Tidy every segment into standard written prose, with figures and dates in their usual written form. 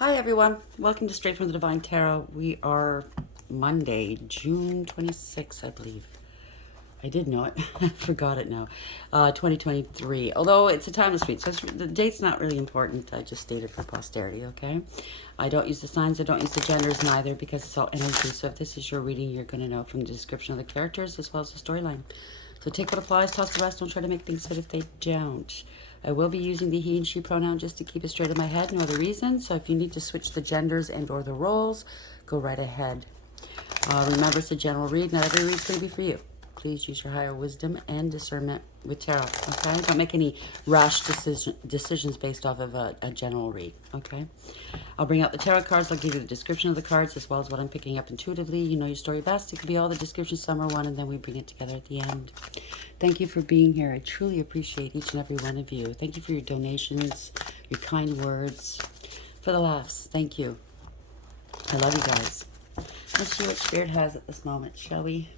Hi everyone, welcome to Straight from the Divine Tarot. We are Monday, June 26th, I believe. I did know it, I forgot it now. 2023, although it's a timeless read, so the date's not really important. I just stated for posterity, okay? I don't use the signs, I don't use the genders neither, because it's all energy. So if this is your reading, you're going to know from the description of the characters as well as the storyline. So take what applies, toss the rest, don't try to make things fit if they don't. I will be using the he and she pronoun just to keep it straight in my head, no other reason. So if you need to switch the genders and or the roles, go right ahead. Remember, it's a general read. Not every read's going to be for you. Please use your higher wisdom and discernment with tarot, okay? Don't make any rash decisions based off of a general read, okay? I'll bring out the tarot cards. I'll give you the description of the cards as well as what I'm picking up intuitively. You know your story best. It could be all the description, some are one, and then we bring it together at the end. Thank you for being here. I truly appreciate each and every one of you. Thank you for your donations, your kind words, for the laughs. Thank you. I love you guys. Let's see what Spirit has at this moment, shall we?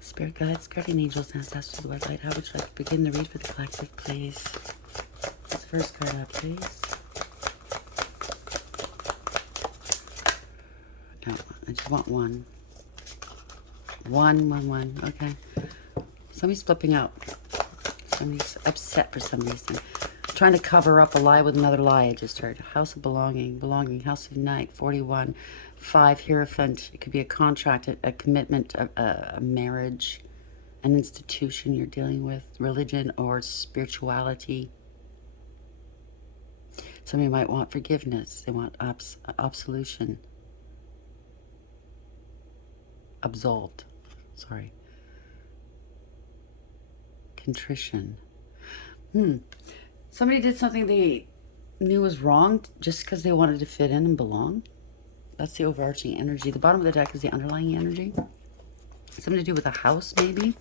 Spirit guides, guardian angels, ancestors, the white light. How would you like to begin the read for the collective, please? What's the first card up, please? No, I just want one. One. Okay. Somebody's flipping out. Somebody's upset for some reason. Trying to cover up a lie with another lie, I just heard. House of belonging, house of night, 41. 5, Hierophant. It could be a contract, a commitment, a marriage, an institution you're dealing with, religion or spirituality. Somebody might want forgiveness. They want absolution. Absolved. Sorry. Contrition. Somebody did something they knew was wrong just because they wanted to fit in and belong. That's the overarching energy. The bottom of the deck is the underlying energy. Something to do with a house, maybe.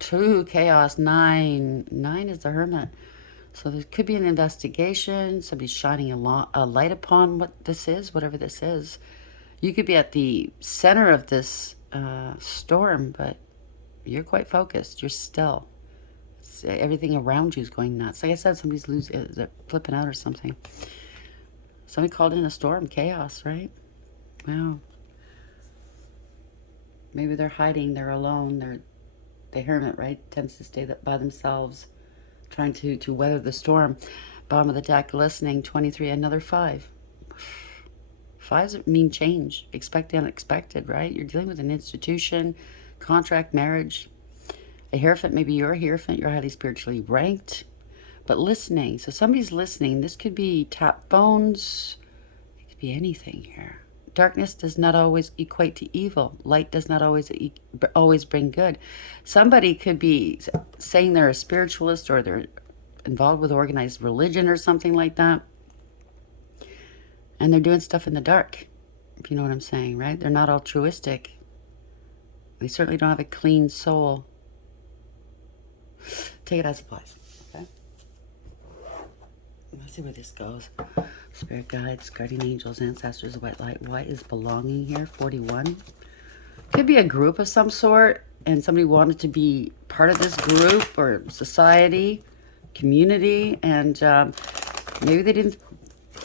2, chaos. 9. 9 is the hermit. So there could be an investigation. Somebody's shining a light upon what this is, whatever this is. You could be at the center of this storm, but you're quite focused. You're still. Everything around you is going nuts. Like I said, somebody's flipping out or something. Somebody called in a storm, chaos, right? Wow. Maybe they're hiding, they're alone, they're the hermit, right? Tends to stay by themselves, trying to weather the storm. Bottom of the deck, listening, 23, another 5. 5s mean change, expect the unexpected, right? You're dealing with an institution, contract, marriage. A Hierophant, maybe you're a Hierophant, you're highly spiritually ranked, but listening. So somebody's listening. This could be tap phones. It could be anything here. Darkness does not always equate to evil. Light does not always bring good. Somebody could be saying they're a spiritualist or they're involved with organized religion or something like that. And they're doing stuff in the dark, if you know what I'm saying, right? They're not altruistic. They certainly don't have a clean soul. Take it as applies, okay? Let's see where this goes. Spirit guides, guardian angels, ancestors, white light. Why is belonging here? 41. Could be a group of some sort, and somebody wanted to be part of this group or society, community, and maybe they didn't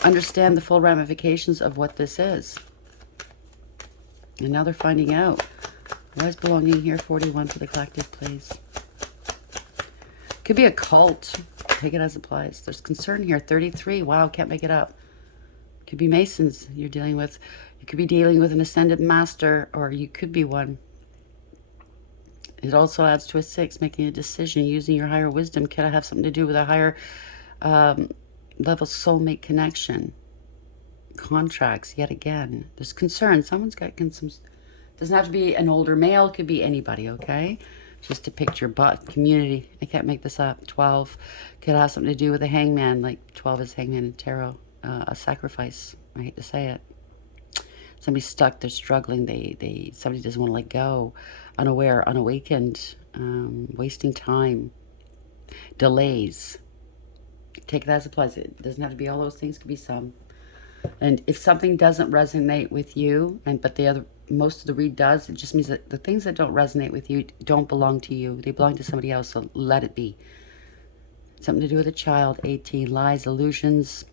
understand the full ramifications of what this is. And now they're finding out. Why is belonging here? 41 for the collective, please. Could be a cult. Take it as applies. There's concern here. 33. Wow, can't make it up. Could be Masons you're dealing with. You could be dealing with an ascended master, or you could be one. It also adds to a 6, making a decision, using your higher wisdom. Could have something to do with a higher level soulmate connection. Contracts, yet again. There's concern. Someone's got some... Doesn't have to be an older male. It could be anybody, okay? Just to picture community. I can't make this up. 12 could have something to do with a hangman, like 12 is hangman in tarot. A sacrifice. I hate to say it. Somebody's stuck. They're struggling. Somebody doesn't want to let go. Unaware, unawakened, wasting time, delays. Take it as applies. It doesn't have to be all those things. Could be some. And if something doesn't resonate with you, but most of the read does, it just means that the things that don't resonate with you don't belong to you. They belong to somebody else, so let it be. Something to do with a child, 18, lies, illusions,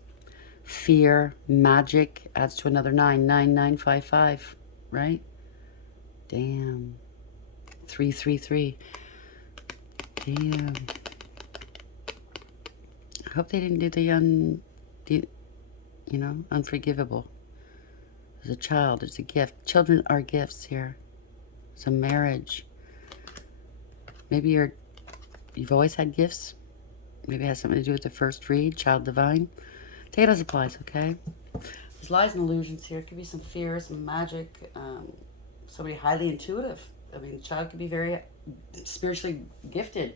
fear, magic, adds to another 9, 9955, right? Damn. 333. Damn. I hope they didn't do the unforgivable. There's a child, there's a gift. Children are gifts here. It's a marriage. Maybe you've always had gifts. Maybe it has something to do with the first read, child divine. Take it as applies, okay? There's lies and illusions here. It could be some fear, some magic, somebody highly intuitive. I mean, the child could be very spiritually gifted.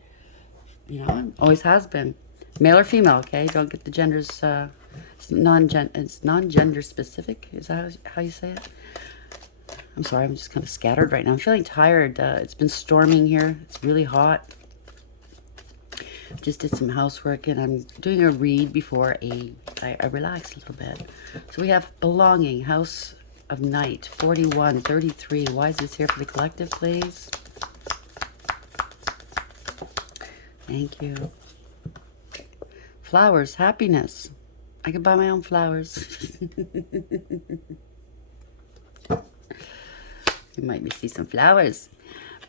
Always has been. Male or female, okay? Don't get the genders, it's non-gender specific. Is that how you say it? I'm sorry, I'm just kind of scattered right now. I'm feeling tired. It's been storming here. It's really hot. Just did some housework, and I'm doing a read before I relax a little bit. So we have belonging, house of night, 41, 33. Why is this here for the collective, please? Thank you. Flowers, happiness. I could buy my own flowers. You might see some flowers.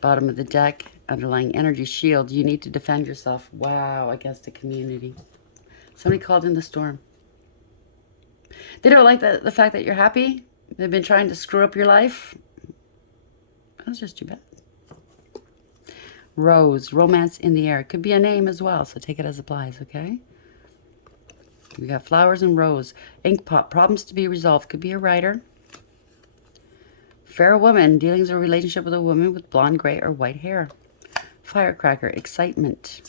Bottom of the deck, underlying energy shield. You need to defend yourself. Wow, against the community. Somebody called in the storm. They don't like the fact that you're happy. They've been trying to screw up your life. That's just too bad. Rose, romance in the air. It could be a name as well, so take it as applies, okay? We got flowers and rose. Ink pot, problems to be resolved. Could be a writer. Fair woman, dealings or relationship with a woman with blonde, gray, or white hair. Firecracker, excitement.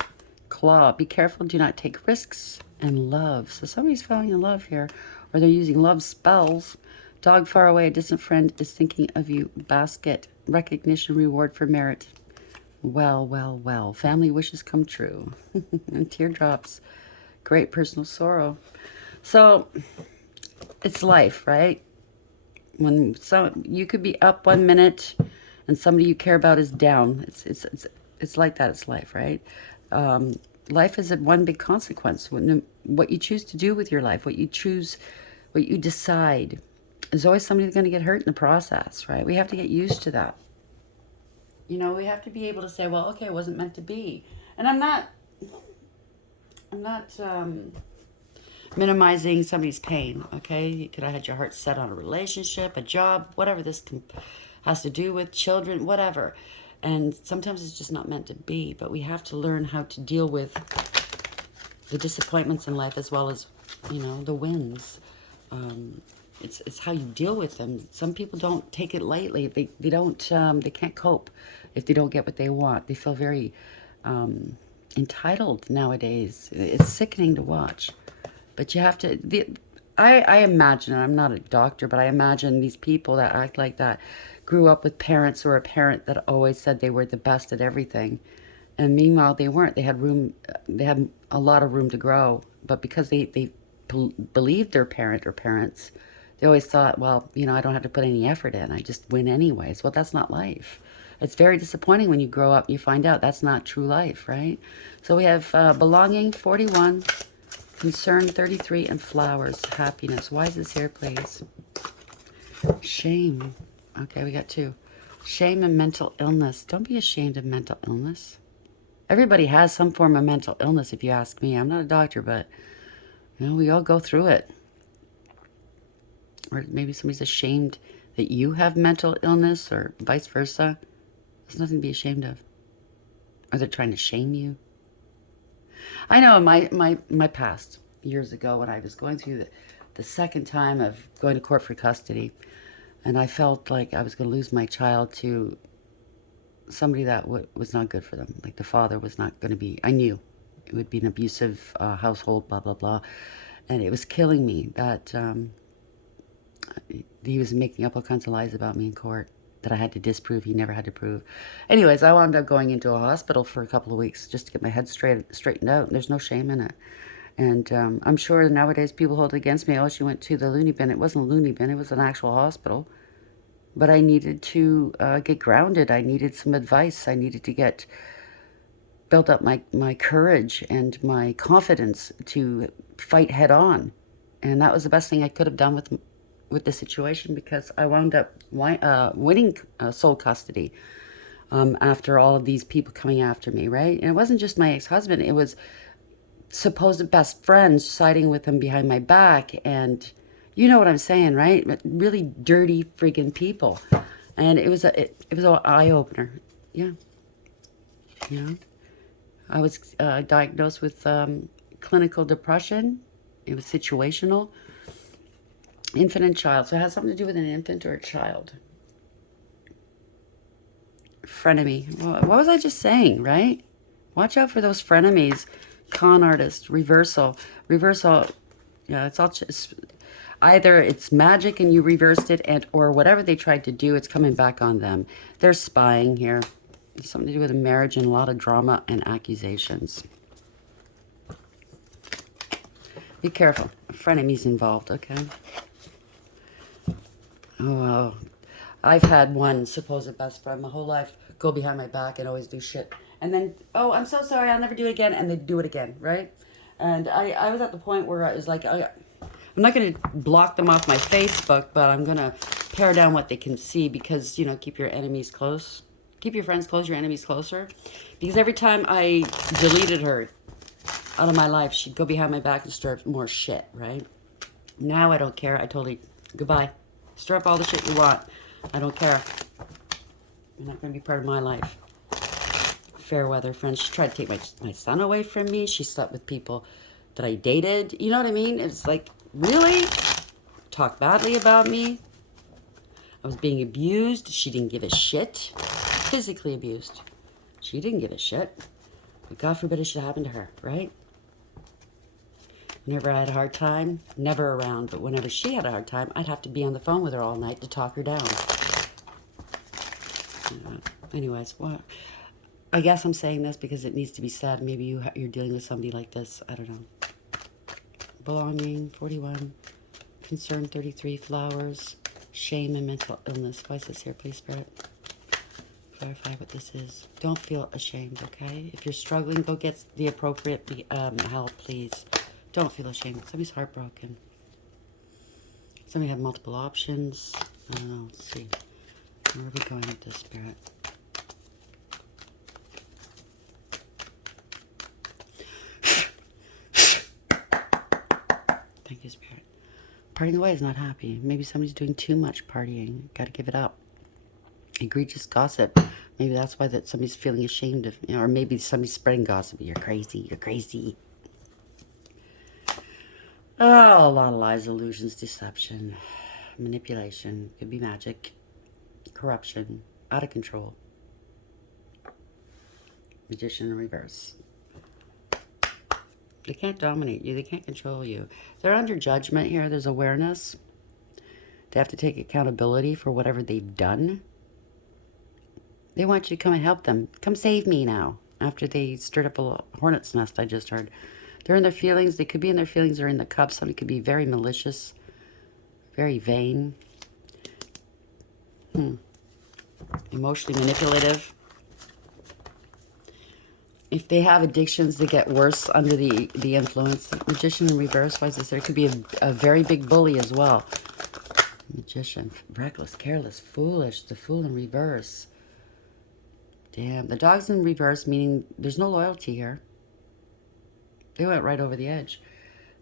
Claw, be careful, do not take risks. And love, so somebody's falling in love here, or they're using love spells. Dog far away, a distant friend is thinking of you. Basket, recognition, reward for merit. Well, well, well, family wishes come true. And teardrops, great personal sorrow. So, it's life, right? When you could be up 1 minute and somebody you care about is down. It's like that. It's life, right? Life is one big consequence. What you choose to do with your life, what you decide, there's always somebody going to get hurt in the process, right? We have to get used to that. We have to be able to say, well, okay, it wasn't meant to be. And I'm not minimizing somebody's pain, okay? You could have had your heart set on a relationship, a job, whatever this has to do with, children, whatever. And sometimes it's just not meant to be, but we have to learn how to deal with the disappointments in life as well as, the wins. It's how you deal with them. Some people don't take it lightly. They don't, they can't cope if they don't get what they want. They feel very entitled nowadays. It's sickening to watch. But you have to, I imagine, I'm not a doctor, but I imagine these people that act like that grew up with parents or a parent that always said they were the best at everything. And meanwhile, they weren't. They had a lot of room to grow. But because they believed their parent or parents, they always thought, well, I don't have to put any effort in. I just win anyways. Well, that's not life. It's very disappointing when you grow up and you find out that's not true life, right? So we have belonging, 41. Concern, 33, and flowers, happiness. Why is this here, please? Shame. Okay, we got 2. Shame and mental illness. Don't be ashamed of mental illness. Everybody has some form of mental illness, if you ask me. I'm not a doctor, but, we all go through it. Or maybe somebody's ashamed that you have mental illness, or vice versa. There's nothing to be ashamed of. Or they're trying to shame you. I know my past, years ago, when I was going through the second time of going to court for custody, and I felt like I was going to lose my child to somebody that was not good for them. Like the father was not going to be, I knew it would be an abusive household, blah, blah, blah. And it was killing me that he was making up all kinds of lies about me in court that I had to disprove. He never had to prove. Anyways, I wound up going into a hospital for a couple of weeks just to get my head straightened out. There's no shame in it. And I'm sure nowadays people hold it against me. Oh, she went to the loony bin. It wasn't a loony bin. It was an actual hospital. But I needed to get grounded. I needed some advice. I needed to build up my courage and my confidence to fight head on And that was the best thing I could have done with the situation, because I wound up winning sole custody after all of these people coming after me, right? And it wasn't just my ex-husband. It was supposed best friends siding with him behind my back. And you know what I'm saying, right? Really dirty friggin' people. And it was it was an eye-opener. Yeah. You know, I was diagnosed with clinical depression. It was situational. Infant and child. So it has something to do with an infant or a child. Frenemy. What was I just saying, right? Watch out for those frenemies. Con artist. Reversal. Reversal. Yeah, it's all just, either it's magic and you reversed it, and or whatever they tried to do, it's coming back on them. They're spying here. It's something to do with a marriage and a lot of drama and accusations. Be careful. Frenemies involved, okay? Oh, I've had one supposed best friend my whole life go behind my back and always do shit. And then, oh, I'm so sorry, I'll never do it again. And they do it again, right? And I was at the point where I was like, I'm not going to block them off my Facebook, but I'm going to pare down what they can see, because, you know, keep your enemies close. Keep your friends close, your enemies closer. Because every time I deleted her out of my life, she'd go behind my back and stir up more shit, right? Now I don't care. I totally, goodbye. Stir up all the shit you want. I don't care. You're not going to be part of my life. Fair weather friends. She tried to take my son away from me. She slept with people that I dated. You know what I mean? It's like, really? Talk badly about me. I was being abused. She didn't give a shit. Physically abused. She didn't give a shit. But God forbid it should happen to her, right? Whenever I had a hard time, never around, but whenever she had a hard time, I'd have to be on the phone with her all night to talk her down. Anyways, well, I guess I'm saying this because it needs to be said. Maybe you're dealing with somebody like this. I don't know. Belonging, 41. Concern, 33. Flowers. Shame and mental illness. Why is this here, please, Spirit? Clarify what this is. Don't feel ashamed, okay? If you're struggling, go get the appropriate help, please. Don't feel ashamed. Somebody's heartbroken. Somebody had multiple options. I don't know. Let's see. Where are we going with this, Spirit? Thank you, Spirit. Partying away is not happy. Maybe somebody's doing too much partying. Got to give it up. Egregious gossip. Maybe that's why that somebody's feeling ashamed of, you know, or maybe somebody's spreading gossip. You're crazy. You're crazy. Oh, a lot of lies, illusions, deception, manipulation. Could be magic, corruption, out of control. Magician in reverse. They can't dominate you. They can't control you. They're under judgment here. There's awareness. They have to take accountability for whatever they've done. They want you to come and help them. Come save me now. After they stirred up a hornet's nest, I just heard. They're in their feelings. They could be in their feelings or in the cups. Somebody could be very malicious, very vain, emotionally manipulative. If they have addictions, they get worse under the influence. Magician in reverse, why is this there? It could be a very big bully as well. Magician, reckless, careless, foolish, the fool in reverse. Damn, the dog's in reverse, meaning there's no loyalty here. They went right over the edge.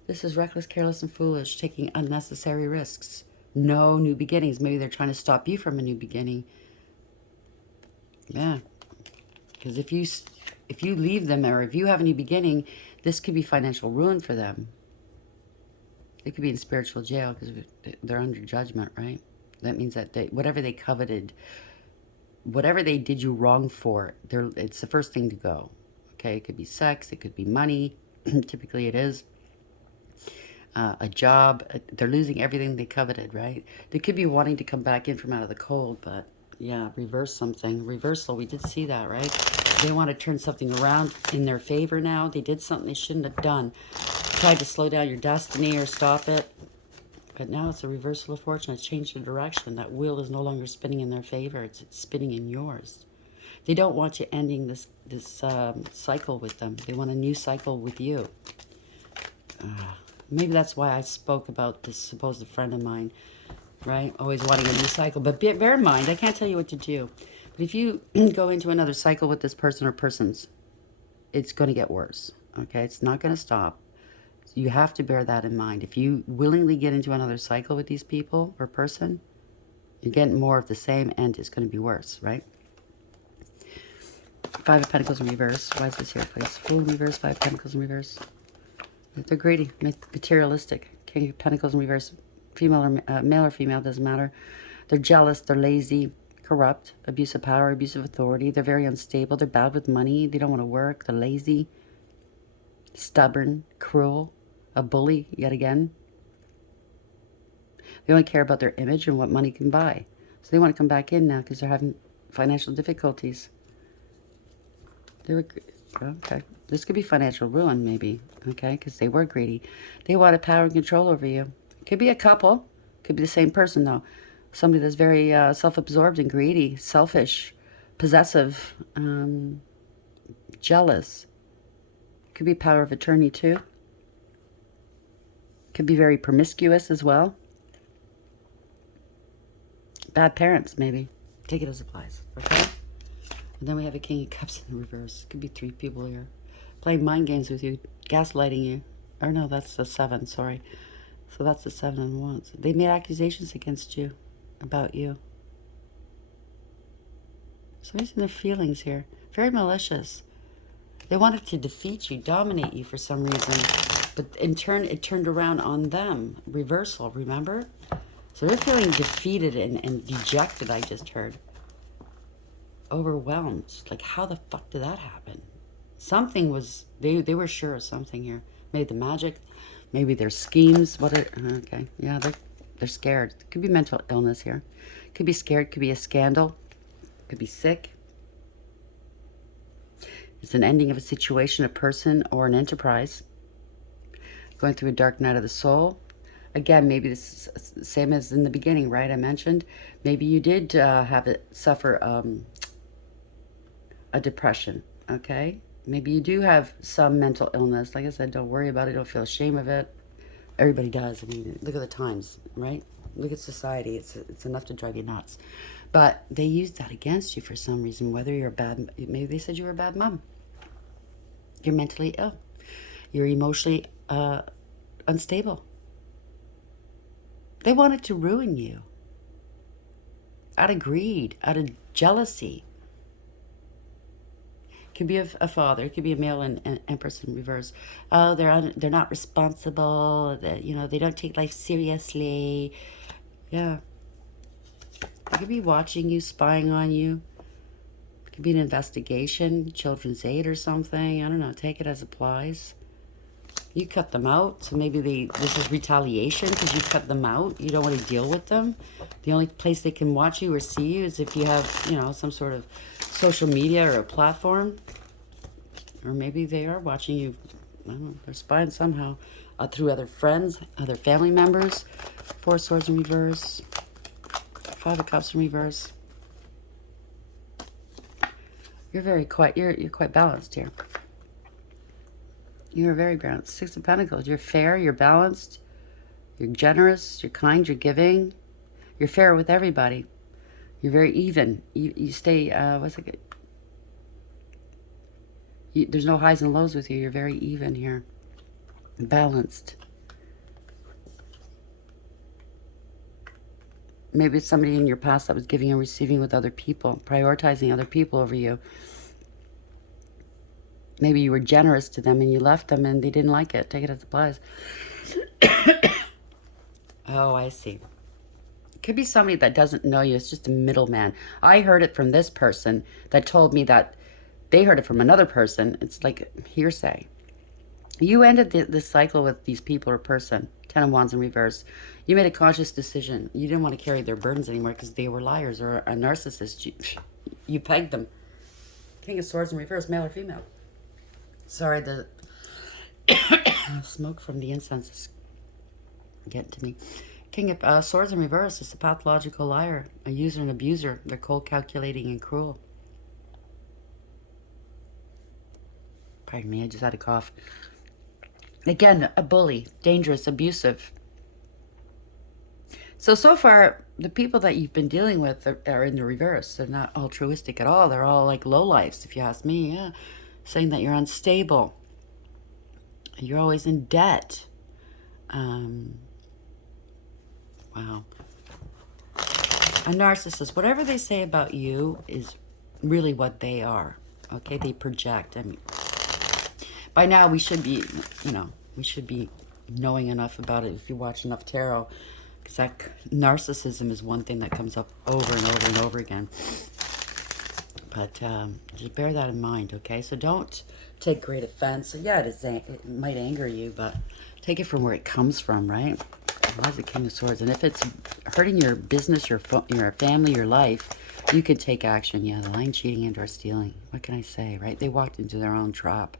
This is reckless, careless, and foolish, taking unnecessary risks. No new beginnings. Maybe they're trying to stop you from a new beginning. Yeah. Because if you leave them, or if you have a new beginning, this could be financial ruin for them. They could be in spiritual jail because they're under judgment, right? That means that whatever they coveted, whatever they did you wrong for, it's the first thing to go. Okay, it could be sex, it could be money. Typically it is. A job. They're losing everything they coveted, right? They could be wanting to come back in from out of the cold, but yeah, reverse something. Reversal, we did see that, right? They want to turn something around in their favor now. They did something they shouldn't have done. Tried to slow down your destiny or stop it. But now it's a reversal of fortune. It's changed the direction. That wheel is no longer spinning in their favor. It's spinning in yours. They don't want you ending this cycle with them. They want a new cycle with you. Maybe that's why I spoke about this supposed friend of mine, right? Always wanting a new cycle. But bear in mind, I can't tell you what to do. But if you go into another cycle with this person or persons, it's going to get worse. Okay? It's not going to stop. You have to bear that in mind. If you willingly get into another cycle with these people or person, you're getting more of the same and it's going to be worse, right? Five of Pentacles in reverse. Why is this here, please? Fool in reverse, Five of Pentacles in reverse. They're greedy, materialistic. King of Pentacles in reverse. Female or male or female, doesn't matter. They're jealous, they're lazy, corrupt, abuse of power, abuse of authority. They're very unstable. They're bad with money. They don't want to work. They're lazy, stubborn, cruel, a bully yet again. They only care about their image and what money can buy. So they want to come back in now because they're having financial difficulties. Okay. This could be financial ruin, maybe. Okay, because they were greedy. They wanted power and control over you. Could be a couple. Could be the same person, though. Somebody that's very self-absorbed and greedy, selfish, possessive, jealous. Could be power of attorney, too. Could be very promiscuous as well. Bad parents, maybe. Take it as applies, okay? And then we have a King of Cups in the reverse. Could be three people here. Playing mind games with you. Gaslighting you. Or no, that's the 7, sorry. So that's the 7 of Wands. They made accusations against you. About you. Somebody's in their feelings here. Very malicious. They wanted to defeat you, dominate you for some reason. But in turn, it turned around on them. Reversal, remember? So they're feeling defeated and dejected, I just heard. Overwhelmed. Like, how the fuck did that happen? Something was, they were sure of something here. Maybe the magic, maybe their schemes. Okay, yeah, they're scared. Could be mental illness here. Could be scared, could be a scandal. Could be sick. It's an ending of a situation, a person, or an enterprise. Going through a dark night of the soul. Again, maybe this is the same as in the beginning, right? I mentioned maybe you did suffer a depression, okay? Maybe you do have some mental illness. Like I said, don't worry about it. Don't feel ashamed of it. Everybody does. I mean, look at the times, right? Look at society. It's enough to drive you nuts. But they used that against you for some reason, whether you're a bad... Maybe they said you were a bad mom. You're mentally ill. You're emotionally unstable. They wanted to ruin you. Out of greed, out of jealousy. Could be a father, it could be a male and Empress in reverse. Oh, they're not responsible. They don't take life seriously. Yeah. They could be watching you, spying on you. It could be an investigation, children's aid or something. I don't know. Take it as applies. You cut them out, so maybe this is retaliation because you cut them out. You don't want to deal with them. The only place they can watch you or see you is if you have, some sort of social media or a platform. Or maybe they are watching you. I don't know. They're spying somehow through other friends, other family members. 4 Swords in reverse. 5 of Cups in reverse. You're very quiet. You're quite balanced here. You're very balanced. 6 of Pentacles. You're fair. You're balanced. You're generous. You're kind. You're giving. You're fair with everybody. You're very even. You stay, there's no highs and lows with you. You're very even here. Balanced. Maybe it's somebody in your past that was giving and receiving with other people. Prioritizing other people over you. Maybe you were generous to them and you left them and they didn't like it. Take it as applies. Oh, I see. It could be somebody that doesn't know you. It's just a middleman. I heard it from this person that told me that they heard it from another person. It's like hearsay. You ended this cycle with these people or person. 10 of Wands in reverse. You made a conscious decision. You didn't want to carry their burdens anymore because they were liars or a narcissist. You pegged them. King of Swords in reverse, male or female. Sorry, the smoke from the incense is getting to me. King of Swords in reverse is a pathological liar, a user and abuser. They're cold, calculating, and cruel. Pardon me, I just had a cough. Again, a bully, dangerous, abusive. So far, the people that you've been dealing with are in the reverse. They're not altruistic at all. They're all like lowlifes, if you ask me. Yeah. Saying that you're unstable. You're always in debt. Um, wow. A narcissist, whatever they say about you is really what they are. Okay? They project. I mean, by now we should be, we should be knowing enough about it if you watch enough tarot. Because that narcissism is one thing that comes up over and over and over again. But just bear that in mind, okay? So don't take great offense. So yeah, it might anger you, but take it from where it comes from, right? Why is the King of Swords? And if it's hurting your business, your family, your life, you could take action. Yeah, the lying, cheating, and or stealing. What can I say, right? They walked into their own trap.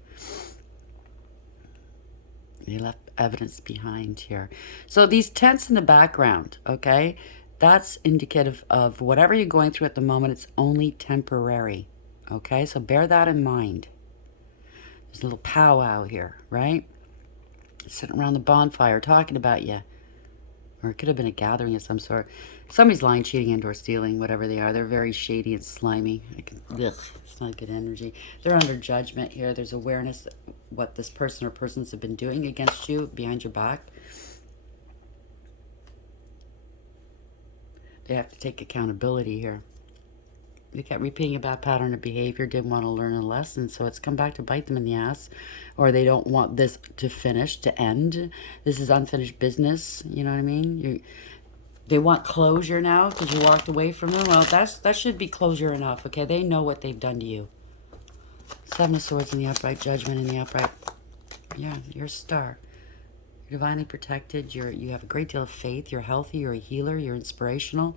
They left evidence behind here. So these tents in the background, okay? That's indicative of whatever you're going through at the moment. It's only temporary, okay? So bear that in mind. There's a little powwow here, right? Sitting around the bonfire talking about you. Or it could have been a gathering of some sort. Somebody's lying, cheating, and or stealing, whatever they are. They're very shady and slimy. It's not good energy. They're under judgment here. There's awareness of what this person or persons have been doing against you behind your back. They have to take accountability here. They kept repeating a bad pattern of behavior, didn't want to learn a lesson, so it's come back to bite them in the ass. Or they don't want this to finish, to end. This is unfinished business, you know what I mean? They want closure now because you walked away from them. Well, that should be closure enough, okay? They know what they've done to you. Seven of Swords in the upright, Judgment in the upright. Yeah, you're a star. You're divinely protected. You have a great deal of faith. You're healthy. You're a healer. You're inspirational.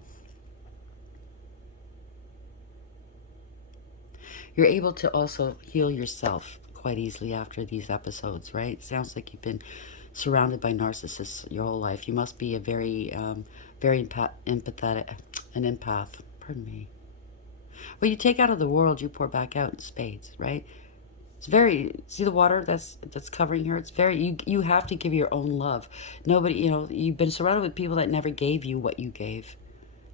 You're able to also heal yourself quite easily after these episodes, right? It sounds like you've been surrounded by narcissists your whole life. You must be a very, very empathetic, an empath. Pardon me. What you take out of the world, you pour back out in spades, right? It's very, see the water that's covering her? It's very, you have to give your own love. Nobody, you've been surrounded with people that never gave you what you gave.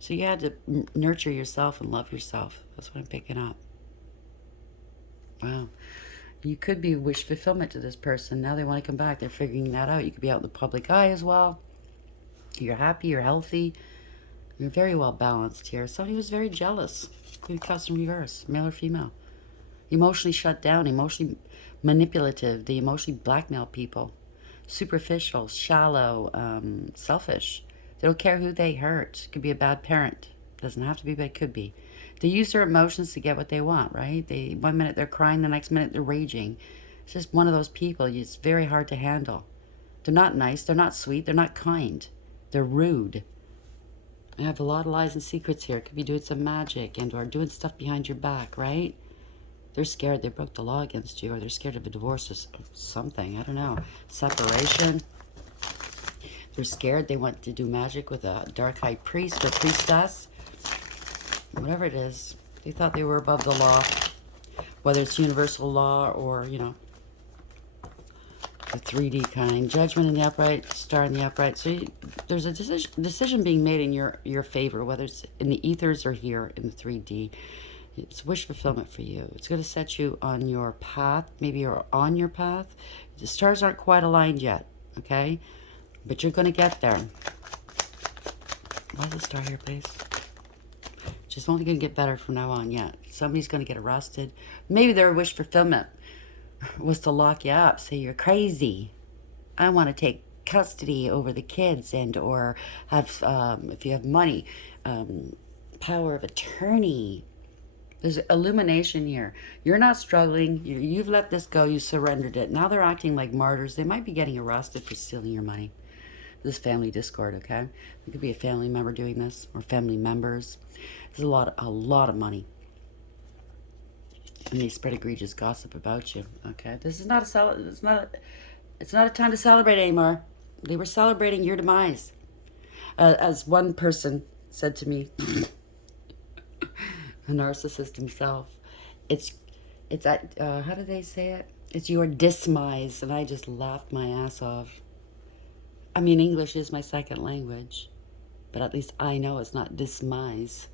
So you had to nurture yourself and love yourself. That's what I'm picking up. Wow. You could be wish fulfillment to this person. Now they want to come back. They're figuring that out. You could be out in the public eye as well. You're happy. You're healthy. You're very well balanced here. Somebody was very jealous. Queen of Cups in reverse. Male or female. Emotionally shut down. Emotionally manipulative. They emotionally blackmail people. Superficial. Shallow. Selfish. They don't care who they hurt. Could be a bad parent. Doesn't have to be, but it could be. They use their emotions to get what they want, right? One minute they're crying, the next minute they're raging. It's just one of those people. It's very hard to handle. They're not nice. They're not sweet. They're not kind. They're rude. They have a lot of lies and secrets here. Could be doing some magic and or doing stuff behind your back, right? They're scared they broke the law against you, or they're scared of a divorce or something. I don't know. Separation. They're scared. They want to do magic with a dark high priest or priestess. Whatever it is, they thought they were above the law, whether it's universal law or, the 3D kind. Judgment in the upright, star in the upright. So there's a decision being made in your favor, whether it's in the ethers or here in the 3D. It's wish fulfillment for you. It's going to set you on your path. Maybe you're on your path. The stars aren't quite aligned yet, okay? But you're going to get there. Why is the star here, please? Just only going to get better from now on, yeah. Somebody's going to get arrested. Maybe their wish fulfillment was to lock you up, say you're crazy. I want to take custody over the kids and or have, if you have money, power of attorney. There's illumination here. You're not struggling. You've let this go. You surrendered it. Now they're acting like martyrs. They might be getting arrested for stealing your money. This family discord, okay? It could be a family member doing this or family members. There's a lot of money. And they spread egregious gossip about you, okay? This is not it's not a time to celebrate anymore. They were celebrating your demise. As one person said to me, a narcissist himself, it's at how do they say it? It's your dismise, and I just laughed my ass off. I mean, English is my second language, but at least I know it's not dismise.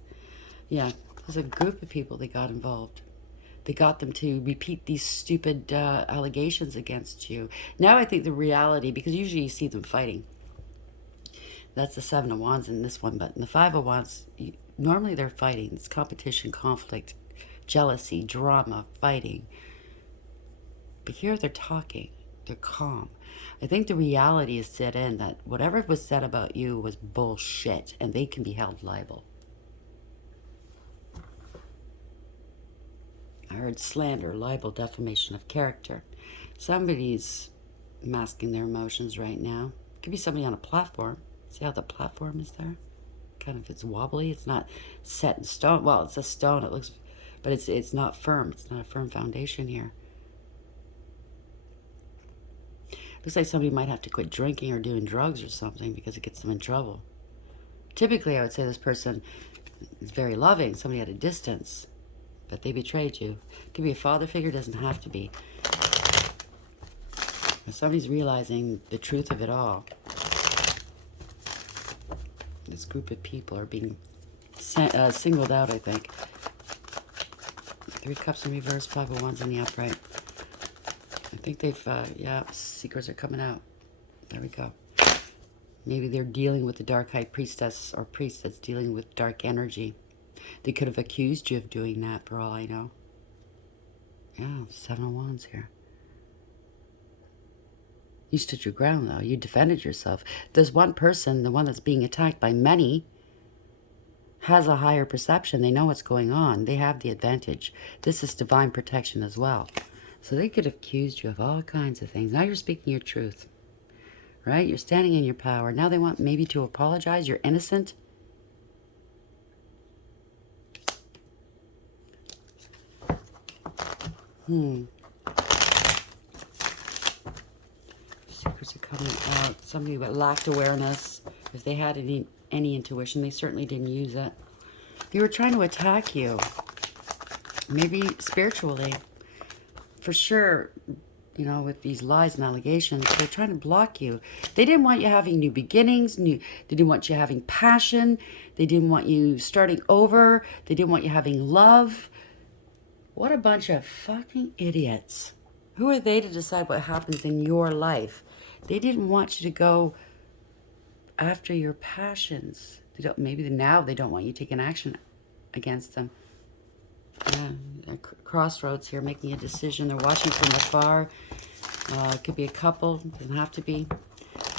Yeah, there's a group of people that got involved. They got them to repeat these stupid allegations against you. Now I think the reality, because usually you see them fighting. That's the Seven of Wands in this one, but in the Five of Wands, normally they're fighting. It's competition, conflict, jealousy, drama, fighting. But here they're talking. They're calm. I think the reality is set in that whatever was said about you was bullshit, and they can be held liable. I heard slander, libel, defamation of character. Somebody's masking their emotions right now. Could be somebody on a platform. See how the platform is there? Kind of, it's wobbly. It's not set in stone. Well, it's a stone. It looks, but it's not firm. It's not a firm foundation here. Looks like somebody might have to quit drinking or doing drugs or something because it gets them in trouble. Typically, I would say this person is very loving, somebody at a distance, but they betrayed you. It could be a father figure, doesn't have to be. But somebody's realizing the truth of it all. This group of people are being singled out, I think. Three Cups in reverse, Five of Wands in the upright. I think they've, yeah, secrets are coming out. There we go. Maybe they're dealing with the dark high priestess or priest that's dealing with dark energy. They could have accused you of doing that, for all I know. Yeah, Seven of Wands here. You stood your ground, though. You defended yourself. There's one person, the one that's being attacked by many, has a higher perception. They know what's going on. They have the advantage. This is divine protection as well. So they could have accused you of all kinds of things. Now you're speaking your truth, right? You're standing in your power. Now they want maybe to apologize. You're innocent. Secrets are coming out. Somebody that lacked awareness. If they had any intuition, they certainly didn't use it. They were trying to attack you. Maybe spiritually. For sure, you know, with these lies and allegations, they're trying to block you. They didn't want you having new beginnings. They didn't want you having passion. They didn't want you starting over. They didn't want you having love. What a bunch of fucking idiots. Who are they to decide what happens in your life? They didn't want you to go after your passions. Maybe now they don't want you taking action against them. Yeah, crossroads here, making a decision. They're watching from afar. It could be a couple, doesn't have to be.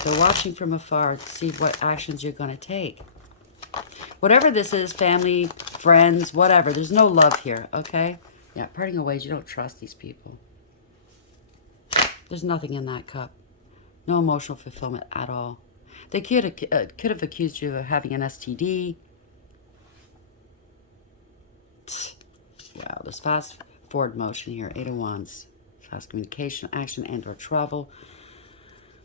They're watching from afar to see what actions you're going to take. Whatever this is, family, friends, whatever. There's no love here, okay? Yeah, parting of ways, you don't trust these people. There's nothing in that cup. No emotional fulfillment at all. They could have accused you of having an STD. Wow, there's fast forward motion here. Eight of Wands. Fast communication, action, and or travel.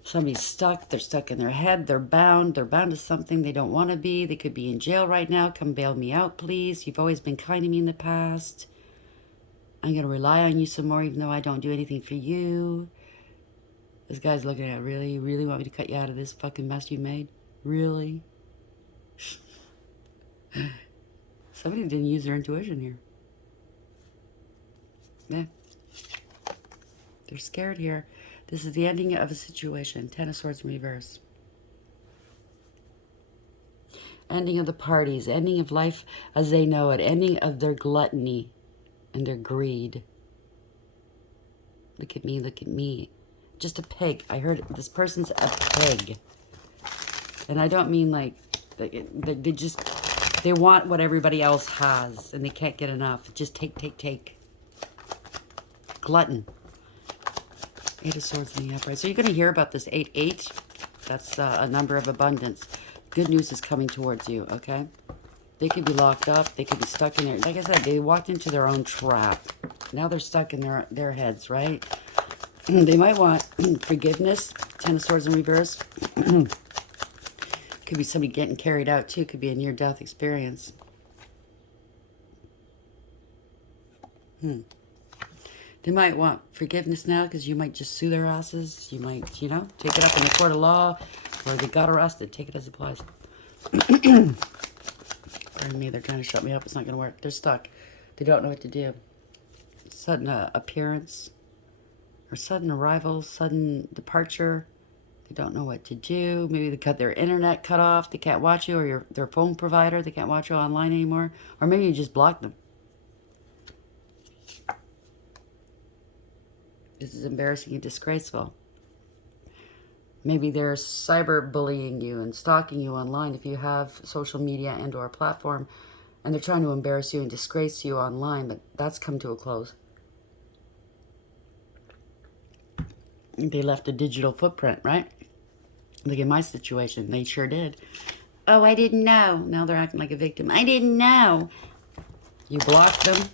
Somebody's stuck. They're stuck in their head. They're bound. They're bound to something they don't want to be. They could be in jail right now. Come bail me out, please. You've always been kind to me in the past. I'm going to rely on you some more, even though I don't do anything for you. This guy's looking at, really? You really want me to cut you out of this fucking mess you made? Really? Somebody didn't use their intuition here. Yeah. They're scared here. This is the ending of a situation. Ten of Swords in reverse. Ending of the parties. Ending of life as they know it. Ending of their gluttony and their greed. Look at me, look at me. Just a pig. I heard this person's a pig. And I don't mean like, they want what everybody else has and they can't get enough. Just take. Glutton. Eight of Swords in the upright. So you're going to hear about this 8-8. That's a number of abundance. Good news is coming towards you, okay? They could be locked up. They could be stuck in there. Like I said, they walked into their own trap. Now they're stuck in their heads, right? They might want forgiveness. Ten of Swords in reverse. Could be somebody getting carried out, too. Could be a near-death experience. They might want forgiveness now because you might just sue their asses. You might, you know, take it up in the court of law, or they got arrested. Take it as it applies. Pardon me, they're trying to shut me up. It's not going to work. They're stuck. They don't know what to do. Sudden appearance, or sudden arrival, sudden departure. They don't know what to do. Maybe they got their internet cut off. They can't watch you, or their phone provider. They can't watch you online anymore. Or maybe you just blocked them. This is embarrassing and disgraceful. Maybe they're cyberbullying you and stalking you online if you have social media and or platform, and they're trying to embarrass you and disgrace you online, but that's come to a close. They left a digital footprint, right? Look at my situation. They sure did. Oh, I didn't know. Now they're acting like a victim. I didn't know. You blocked them.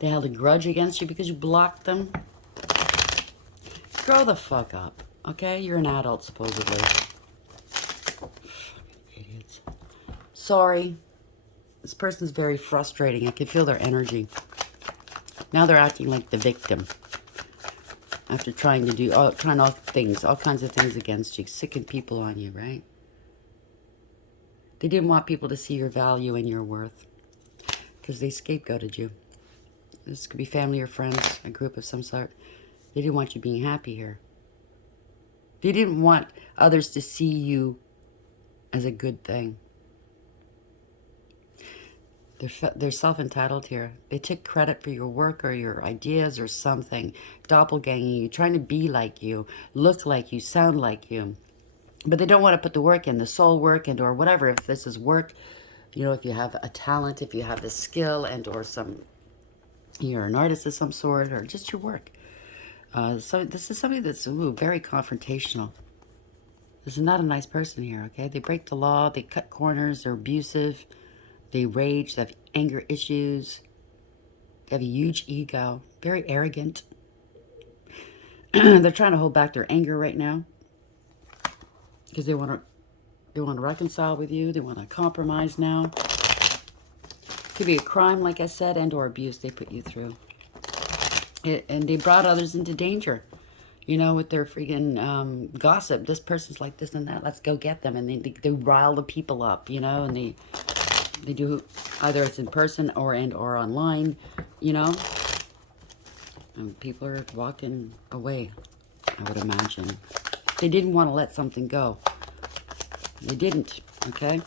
They held a grudge against you because you blocked them. Grow the fuck up, okay? You're an adult, supposedly. Fucking idiots. Sorry. This person's very frustrating. I can feel their energy. Now they're acting like the victim. After trying to do all kinds of things against you, sicking people on you, right? They didn't want people to see your value and your worth because they scapegoated you. This could be family or friends, a group of some sort. They didn't want you being happy here. They didn't want others to see you as a good thing. They're self-entitled here. They took credit for your work or your ideas or something. Doppelganging you, trying to be like you, look like you, sound like you. But they don't want to put the work in, the soul work and or whatever. If this is work, you know, if you have a talent, if you have the skill and or you're an artist of some sort or just your work. So this is somebody that's very confrontational. This is not a nice person here, okay? They break the law, they cut corners, they're abusive. They rage, they have anger issues. They have a huge ego, very arrogant. They're trying to hold back their anger right now because they want to reconcile with you. They want to compromise now. Could be a crime, like I said, and or abuse they put you through. And they brought others into danger, you know, with their freaking gossip. This person's like this and that. Let's go get them. And they rile the people up, you know, and they do, either it's in person or online, you know. And people are walking away, I would imagine. They didn't want to let something go. They didn't, okay?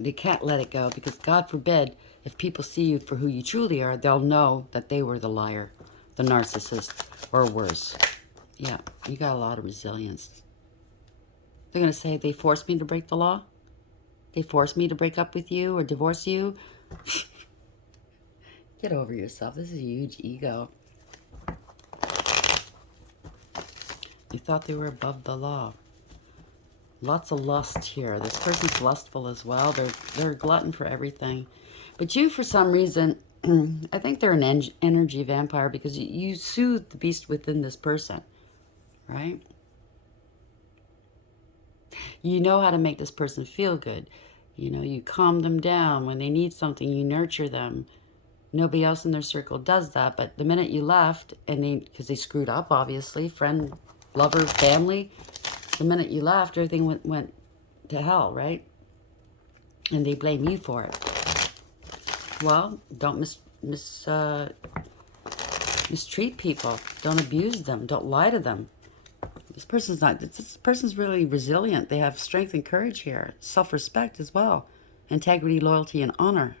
They can't let it go because, God forbid, if people see you for who you truly are, they'll know that they were the liar, the narcissist, or worse. Yeah, you got a lot of resilience. They're going to say, they forced me to break the law? They forced me to break up with you or divorce you? Get over yourself. This is a huge ego. You thought they were above the law. Lots of lust here. This person's lustful as well. They're a glutton for everything. But you, for some reason, I think they're an energy vampire because you soothe the beast within this person, right? You know how to make this person feel good. You know, you calm them down. When they need something, you nurture them. Nobody else in their circle does that. But the minute you left, because they screwed up, obviously, friend, lover, family, the minute you left, everything went to hell, right? And they blame you for it. Well, don't mistreat people. Don't abuse them. Don't lie to them. This person's really resilient. They have strength and courage here. Self-respect as well. Integrity, loyalty, and honor.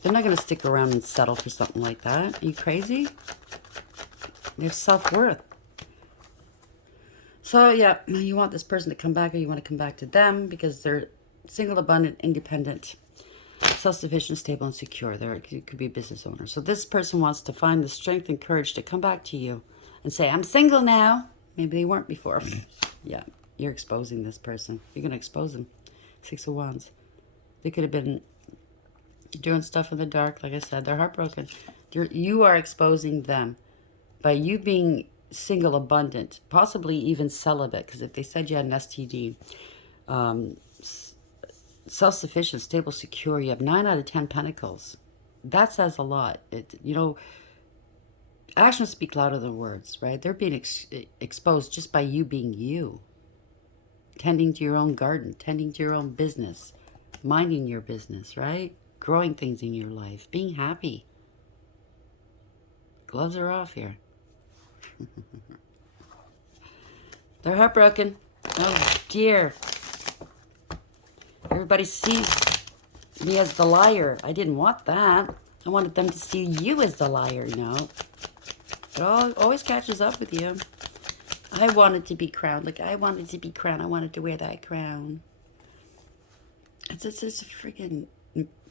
They're not going to stick around and settle for something like that. Are you crazy? They have self-worth. So, yeah, you want this person to come back or you want to come back to them because they're single, abundant, independent, self-sufficient, stable, and secure. You could be a business owner. So this person wants to find the strength and courage to come back to you and say, I'm single now. Maybe they weren't before. Yeah, you're exposing this person. You're going to expose them. 6 of Wands. They could have been doing stuff in the dark. Like I said, they're heartbroken. You are exposing them by you being single, abundant, possibly even celibate. Because if they said you had an STD, self-sufficient, stable, secure, you have 9 out of 10 pentacles. That says a lot. You know, Actions speak louder than words, right? They're being exposed just by you being you. Tending to your own garden, tending to your own business, minding your business, right? Growing things in your life, being happy. Gloves are off here. They're heartbroken. Oh dear. Everybody sees me as the liar. I didn't want that. I wanted them to see you as the liar, you know. It always catches up with you. I wanted to be crowned. Like, I wanted to be crowned. I wanted to wear that crown. It's a freaking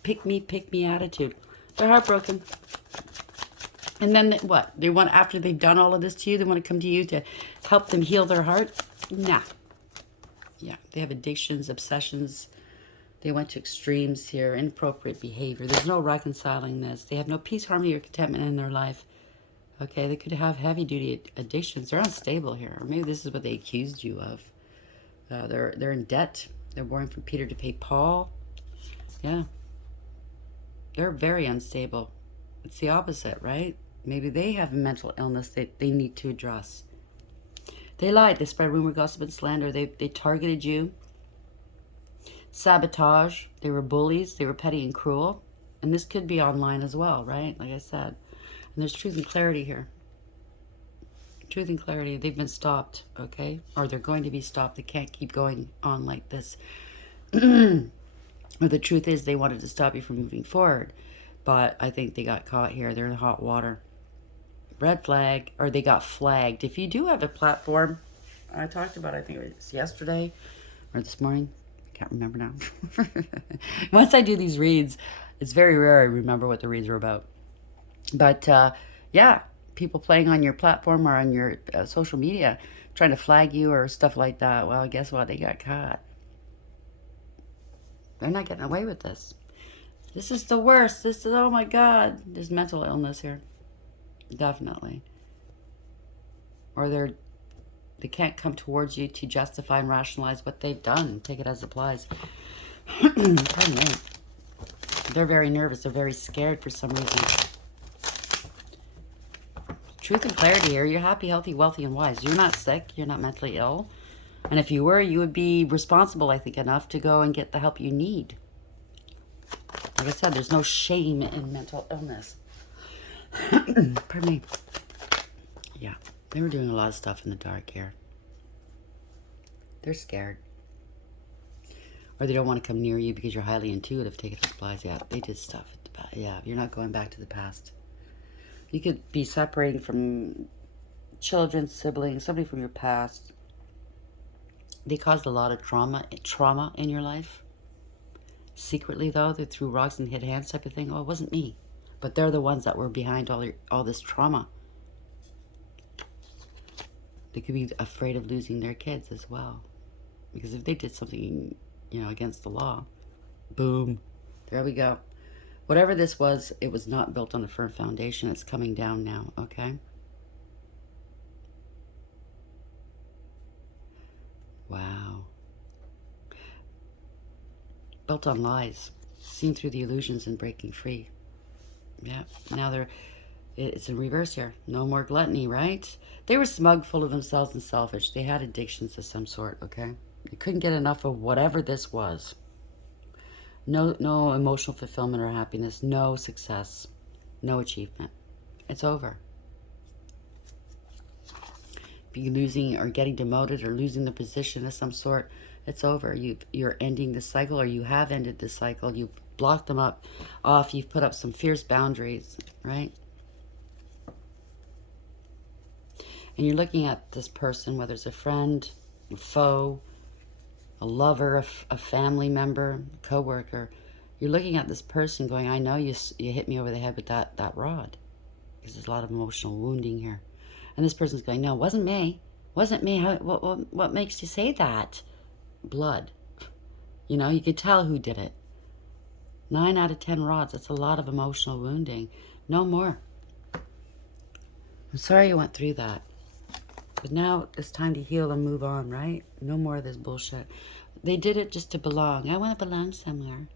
pick me attitude. They're heartbroken. And then what? They want, after they've done all of this to you, they want to come to you to help them heal their heart? Nah. Yeah, they have addictions, obsessions. They went to extremes here, inappropriate behavior. There's no reconciling this. They have no peace, harmony, or contentment in their life. Okay, they could have heavy-duty addictions. They're unstable here. Or maybe this is what they accused you of. They're in debt. They're borrowing from Peter to pay Paul. Yeah. They're very unstable. It's the opposite, right? Maybe they have a mental illness that they need to address. They lied. They spread rumor, gossip, and slander. They targeted you. Sabotage. They were bullies. They were petty and cruel. And this could be online as well, right? Like I said. And there's truth and clarity here. Truth and clarity. They've been stopped, okay? Or they're going to be stopped. They can't keep going on like this. Or the truth is they wanted to stop you from moving forward. But I think they got caught here. They're in hot water. Red flag. Or they got flagged. If you do have a platform, I talked about, I think it was yesterday or this morning. I can't remember now. Once I do these reads, it's very rare I remember what the reads are about. But, yeah, people playing on your platform or on your social media, trying to flag you or stuff like that. Well, guess what? They got caught. They're not getting away with this. This is the worst. This is, oh my God. There's mental illness here. Definitely. Or they can't come towards you to justify and rationalize what they've done. Take it as it applies. Pardon me. They're very nervous. They're very scared for some reason. Truth and clarity here. You're happy, healthy, wealthy, and wise. You're not sick. You're not mentally ill. And if you were, you would be responsible, I think, enough to go and get the help you need. Like I said, there's no shame in mental illness. Pardon me. Yeah, they were doing a lot of stuff in the dark here. They're scared. Or they don't want to come near you because you're highly intuitive. Take it as applies. Yeah, they did stuff. Yeah, you're not going back to the past. You could be separating from children, siblings, somebody from your past. They caused a lot of trauma in your life. Secretly, though, they threw rocks and hid hands type of thing. Oh, it wasn't me. But they're the ones that were behind all this trauma. They could be afraid of losing their kids as well. Because if they did something, you know, against the law, boom, there we go. Whatever this was, it was not built on a firm foundation. It's coming down now, okay? Wow. Built on lies. Seen through the illusions and breaking free. Yeah, now it's in reverse here. No more gluttony, right? They were smug, full of themselves, and selfish. They had addictions of some sort, okay? They couldn't get enough of whatever this was. No emotional fulfillment or happiness. No success. No achievement. It's over. Be losing or getting demoted or losing the position of some sort, it's over. You're ending the cycle, or you have ended the cycle. You blocked them off. You've put up some fierce boundaries, right? And you're looking at this person, whether it's a friend, a foe, a lover, a family member, a coworker. You're looking at this person going, I know you hit me over the head with that rod. Because there's a lot of emotional wounding here. And this person's going, no, it wasn't me. Wasn't me. What makes you say that? Blood. You know, you could tell who did it. 9 out of 10 rods. That's a lot of emotional wounding. No more. I'm sorry you went through that. But now it's time to heal and move on, right? No more of this bullshit. They did it just to belong. I want to belong somewhere.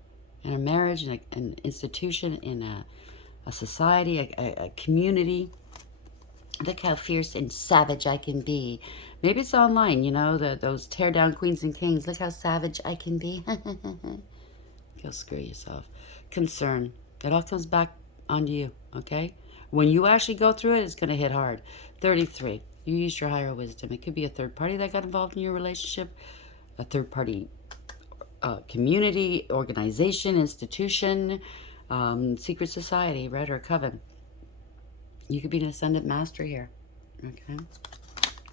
In a marriage, in an institution, in a society, a community. Look how fierce and savage I can be. Maybe it's online, you know, those tear down queens and kings. Look how savage I can be. Go screw yourself. Concern. It all comes back onto you, okay? When you actually go through it, it's going to hit hard. 33. You used your higher wisdom. It could be a third party that got involved in your relationship, a third party community, organization, institution, secret society, right, or coven. You could be an ascendant master here, okay?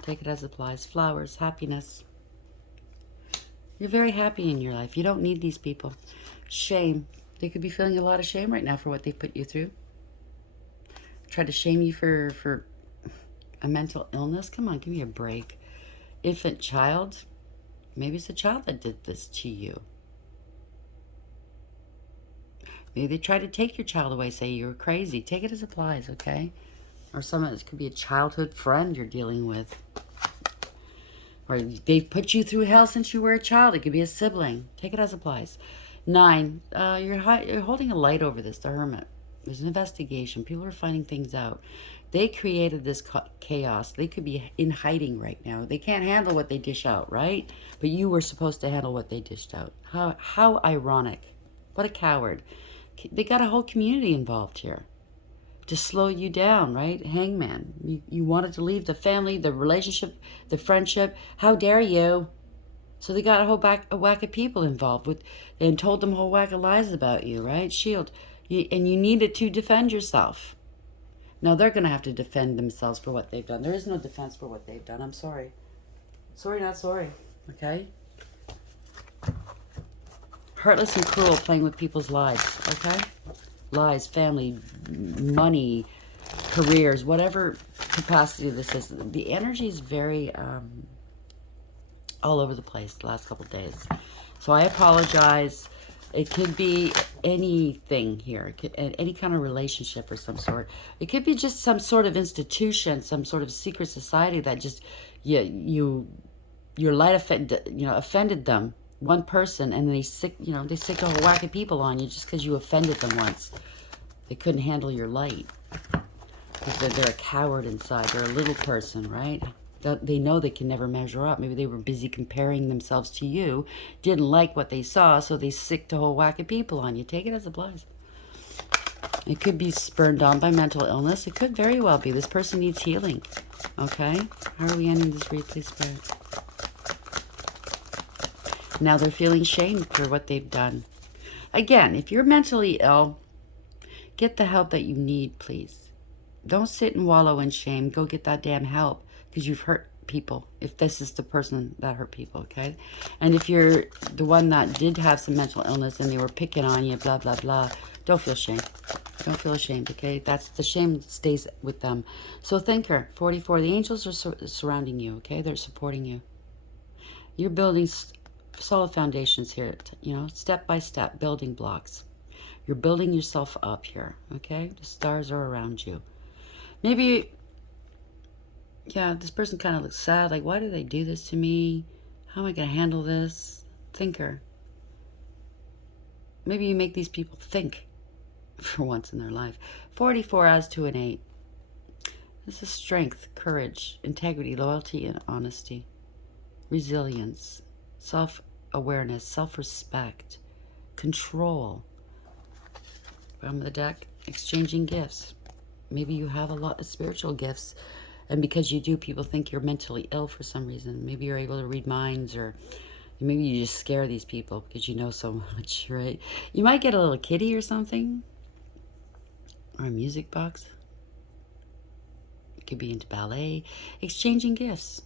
Take it as it applies. Flowers, happiness. You're very happy in your life. You don't need these people. Shame. They could be feeling a lot of shame right now for what they put you through. Try to shame you for a mental illness. Come on, give me a break. Infant child. Maybe it's a child that did this to you. Maybe they tried to take your child away, say you were crazy. Take it as it applies, okay? Or it could be a childhood friend you're dealing with. Or they've put you through hell since you were a child. It could be a sibling. Take it as it applies. 9, you're holding a light over this, the Hermit. There's an investigation. People are finding things out. They created this chaos. They could be in hiding right now. They can't handle what they dish out, right? But you were supposed to handle what they dished out. How ironic. What a coward. They got a whole community involved here to slow you down, right? Hangman. You wanted to leave the family, the relationship, the friendship. How dare you? So they got a whack of people involved with, and told them a whole whack of lies about you, right? Shield. And you needed to defend yourself. Now they're going to have to defend themselves for what they've done. There is no defense for what they've done. I'm sorry. Sorry, not sorry. Okay? Heartless and cruel, playing with people's lives. Okay? Lives, family, money, careers, whatever capacity this is. The energy is very all over the place the last couple of days. So I apologize. It could be anything here. It could, any kind of relationship or some sort. It could be just some sort of institution, some sort of secret society that just your light offended them. One person, and they sick a whole whack of people on you just because you offended them once. They couldn't handle your light. Because they're a coward inside. They're a little person, right? They know they can never measure up. Maybe they were busy comparing themselves to you, didn't like what they saw, so they sicked a whole whack of people on you. Take it as it applies. It could be spurned on by mental illness. It could very well be. This person needs healing. Okay? How are we ending this read, please, Spirit? Now they're feeling shamed for what they've done. Again, if you're mentally ill, get the help that you need, please. Don't sit and wallow in shame. Go get that damn help because you've hurt people. If this is the person that hurt people, okay? And if you're the one that did have some mental illness and they were picking on you, blah, blah, blah, don't feel shame. Don't feel ashamed, okay? That's the shame stays with them. So thinker, 44, the angels are surrounding you, okay? They're supporting you. You're building solid foundations here, step by step, building blocks. You're building yourself up here, okay? The stars are around you. Maybe, this person kind of looks sad, like, why do they do this to me? How am I going to handle this? Thinker. Maybe you make these people think for once in their life. 44 adds to an 8. This is strength, courage, integrity, loyalty, and honesty. Resilience, self-awareness, self-respect, control. Bottom of the deck, exchanging gifts. Maybe you have a lot of spiritual gifts, and because you do, people think you're mentally ill for some reason. Maybe you're able to read minds, or maybe you just scare these people because you know so much, right? You might get a little kitty or something, or a music box. You could be into ballet. Exchanging gifts.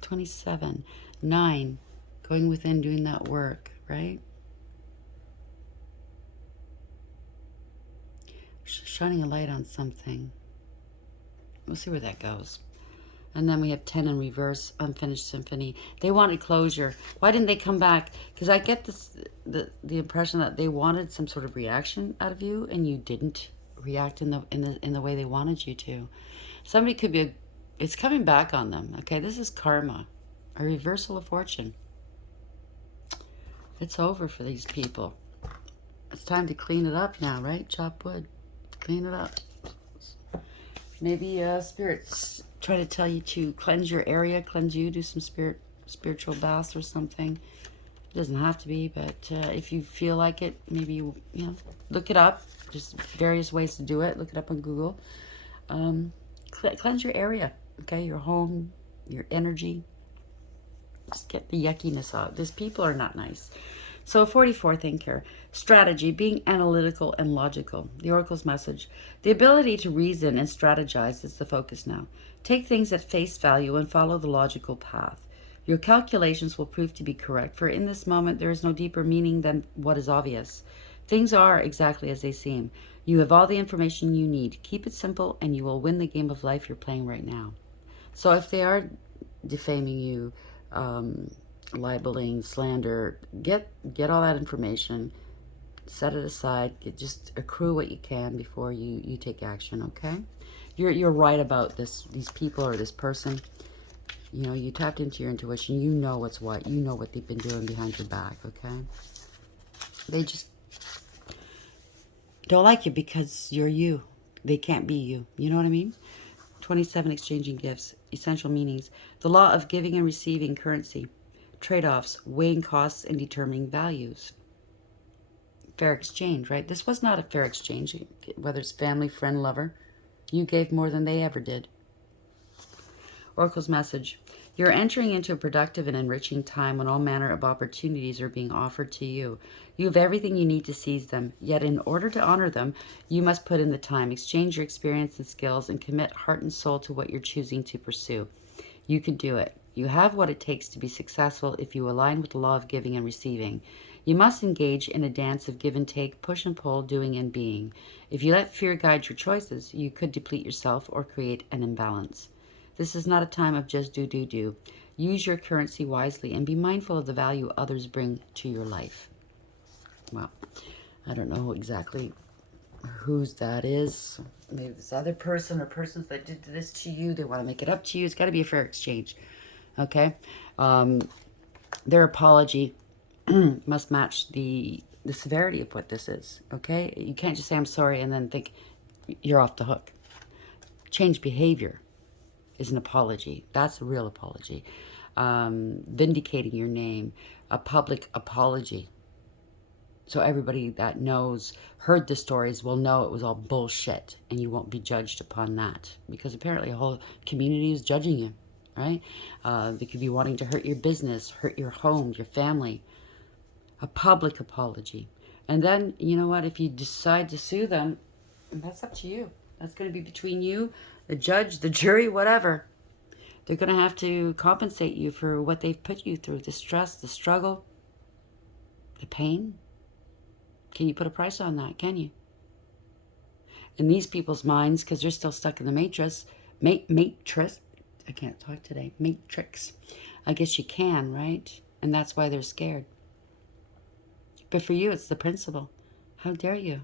27. 9. Going within, doing that work, right? Shining a light on something. We'll see where that goes. And then we have 10 in reverse, unfinished symphony. They wanted closure. Why didn't they come back? Because I get the impression that they wanted some sort of reaction out of you, and you didn't react in the way they wanted you to. Somebody could be it's coming back on them. Okay, this is karma, a reversal of fortune. It's over for these people. It's time to clean it up now, right? Chop wood, clean it up. Maybe Spirit's trying to tell you to cleanse your area, cleanse you, do some spiritual baths or something. It doesn't have to be, but if you feel like it, maybe you know, look it up. There's various ways to do it. Look it up on Google. Cleanse your area, okay? Your home, your energy. Just get the yuckiness out. These people are not nice. So 44 thinker. Strategy, being analytical and logical. The Oracle's message. The ability to reason and strategize is the focus now. Take things at face value and follow the logical path. Your calculations will prove to be correct, for in this moment there is no deeper meaning than what is obvious. Things are exactly as they seem. You have all the information you need. Keep it simple and you will win the game of life you're playing right now. So if they are defaming you, libeling, slander, get all that information, set it aside, just accrue what you can before you take action, okay? You're right about these people or this person. You know, you tapped into your intuition. You know what's what. You know what they've been doing behind your back, okay? They just don't like you because you're you. They can't be you. You know what I mean? 27, exchanging gifts. Essential meanings. The law of giving and receiving currency. Trade-offs. Weighing costs and determining values. Fair exchange, right? This was not a fair exchange, whether it's family, friend, lover. You gave more than they ever did. Oracle's message. You're entering into a productive and enriching time when all manner of opportunities are being offered to you. You have everything you need to seize them, yet in order to honor them, you must put in the time, exchange your experience and skills, and commit heart and soul to what you're choosing to pursue. You can do it. You have what it takes to be successful if you align with the law of giving and receiving. You must engage in a dance of give and take, push and pull, doing and being. If you let fear guide your choices, you could deplete yourself or create an imbalance. This is not a time of just do. Use your currency wisely and be mindful of the value others bring to your life. Well, I don't know exactly whose that is. Maybe this other person or persons that did this to you, they want to make it up to you. It's got to be a fair exchange, okay? Their apology must match the severity of what this is, okay? You can't just say, I'm sorry, and then think you're off the hook. Change behavior is an apology. That's a real apology. Vindicating your name, a public apology. So everybody that heard the stories will know it was all bullshit and you won't be judged upon that. Because apparently a whole community is judging you, right? They could be wanting to hurt your business, hurt your home, your family. A public apology. And then, you know what, if you decide to sue them, that's up to you. That's going to be between you, the judge, the jury, whatever. They're going to have to compensate you for what they've put you through, the stress, the struggle, the pain. Can you put a price on that? Can you? In these people's minds, because they're still stuck in the matrix, I can't talk today, matrix. I guess you can, right? And that's why they're scared. But for you, it's the principle. How dare you?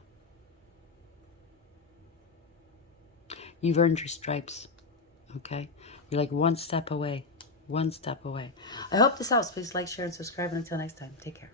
You've earned your stripes, okay? You're like one step away. One step away. I hope this helps. Please like, share, and subscribe. And until next time, take care.